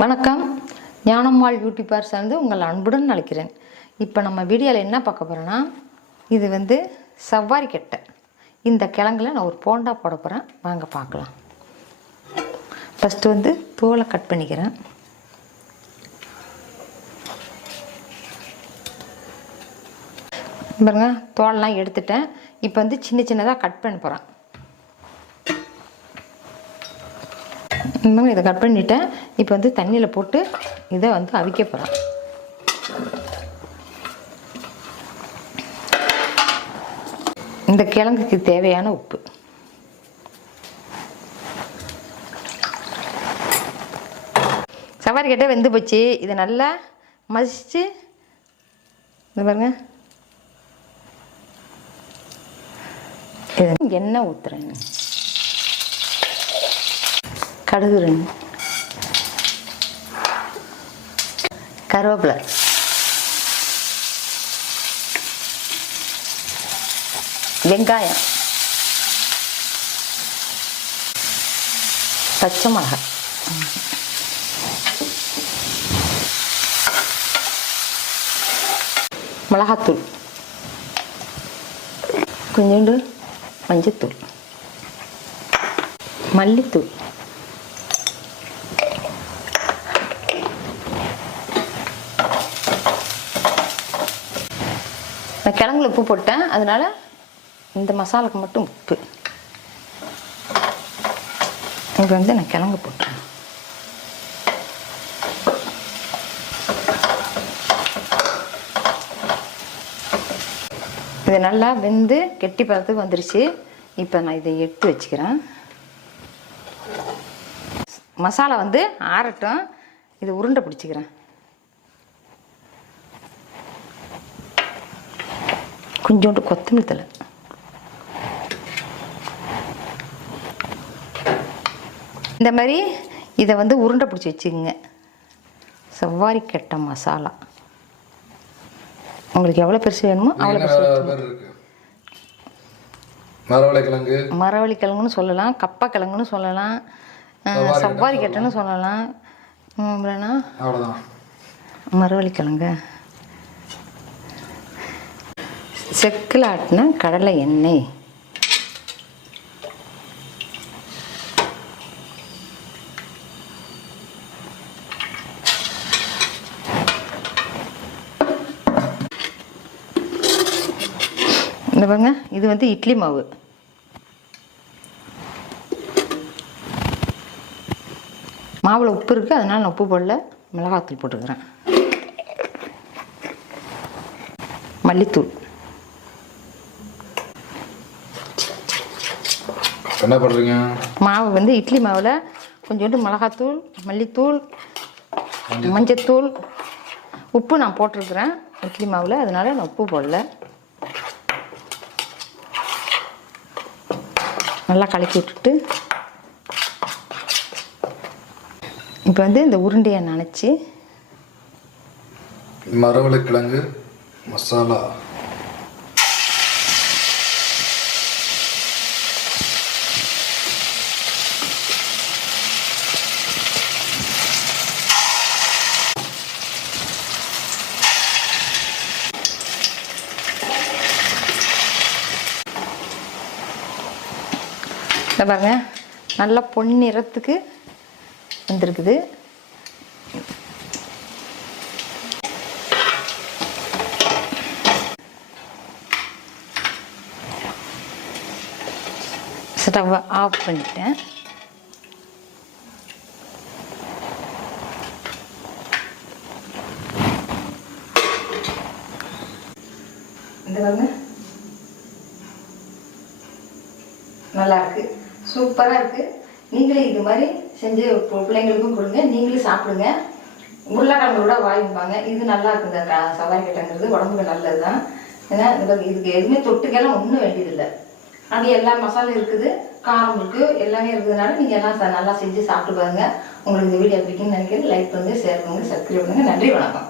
வணக்கம். ஞானம்மாள் யூடியூபர் சேர்ந்து உங்கள் அன்புடன் அழைக்கிறேன். இப்போ நம்ம வீடியோவில் என்ன பார்க்க போகிறோன்னா இது வந்து சவ்வாரி கெட்டை. இந்த கிழங்குல நான் ஒரு போண்டா போட போகிறேன் வாங்க பார்க்கலாம். ஃபஸ்ட்டு வந்து தோலை கட் பண்ணிக்கிறேன். பாருங்க தோலெலாம் எடுத்துட்டேன். இப்போ வந்து சின்ன சின்னதாக கட் பண்ண போகிறேன் இந்தாங்க இதை கட் பண்ணிட்டேன். இப்போ வந்து தண்ணியில் போட்டு இதை வந்து அவிக்க போகிறேன் இந்த கிழங்குக்கு தேவையான உப்பு. சவாரி கேட்டால் வெந்து போச்சு. இதை நல்லா மசிச்சு இந்த பாருங்க. இது எண்ணெய் ஊற்றுறேன் கடுகு ரெண்டு கருவேப்பிலை. வெங்காயம். பச்சை மிளகாய். மிளகாத்தூள். கொஞ்சோண்டு மஞ்சத்தூள். மல்லித்தூள். நான் கிழங்குல உப்பு போட்டேன். அதனால இந்த மசாலாக்கு மட்டும் உப்பு. இப்போ வந்து நான் கிழங்கு போட்டுறேன் இது நல்லா வெந்து கெட்டி பதத்துக்கு வந்துருச்சு. இப்போ நான் இதை எடுத்து வச்சுக்கிறேன். மசாலா வந்து ஆறட்டும். இது உருண்டை பிடிச்சிக்கிறேன். கொஞ்சோண்டு கொத்தமல்லி தலை இந்த மாதிரி இதை வந்து உருண்டை பிடிச்சி வச்சுக்கோங்க. செவ்வாரி கெட்ட மசாலா. உங்களுக்கு எவ்வளோ பெருசு வேணுமோ அவ்வளோ பெருசு வேற பேர் இருக்கு. மரவள்ளி கிழங்கு மரவள்ளி கிழங்குன்னு சொல்லலாம் கப்பா கிழங்குன்னு சொல்லலாம் செவ்வாரி கெட்டைன்னு சொல்லலாம். அவ்வளோதான் மரவள்ளி கிழங்கு செக்கில் ஆட்டின கடலை எண்ணெய். இந்த பாருங்க இது வந்து இட்லி மாவு. மாவில் உப்பு இருக்குது அதனால் நான் உப்பு போடல. மிளகாத்தூள் போட்டுக்கிறேன். மல்லித்தூள். என்ன பண்ணுறீங்க மாவு வந்து இட்லி மாவில் கொஞ்சோண்டு மிளகாத்தூள் மல்லித்தூள் மஞ்சத்தூள். உப்பு நான் போட்டிருக்கிறேன். இட்லி மாவில். அதனால நான் உப்பு போடல. நல்லா கலக்கி விட்டுட்டு. இப்போ வந்து இந்த உருண்டையை நனைச்சி மரவள்ளி கிழங்கு மசாலா. இந்த பாருங்க. நல்லா பொன்னிறத்துக்கு வந்திருக்குது. ஸ்டவ்வை ஆஃப் பண்ணிட்டேன். இந்த பாருங்க. நல்லா இருக்கு. சூப்பராக இருக்குது நீங்களே இது மாதிரி செஞ்சு பிள்ளைங்களுக்கும் கொடுங்க. நீங்களும் சாப்பிடுங்க. உருளைக்கிழங்கு கூட வாங்கிப்பாங்க. இது நல்லா இருக்குது இந்த க- சவாரி கட்டைங்கிறது உடம்புக்கு நல்லது தான் ஏன்னா இதுக்கு எதுவுமே தொட்டுக்கெல்லாம் ஒன்றும் வேண்டியதில்லை. அது எல்லா மசாலும் இருக்குது. காரம் இருக்குது எல்லாமே இருக்கிறதுனால நீங்கள் எல்லாம் நல்லா செஞ்சு சாப்பிட்டு பாருங்கள் உங்களுக்கு இந்த வீடியோ பிடிக்கும்னு நினைக்கிறேன். லைக் பண்ணுங்கள் ஷேர் பண்ணுங்கள் சப்ஸ்கிரைப் பண்ணுங்கள் நன்றி வணக்கம்.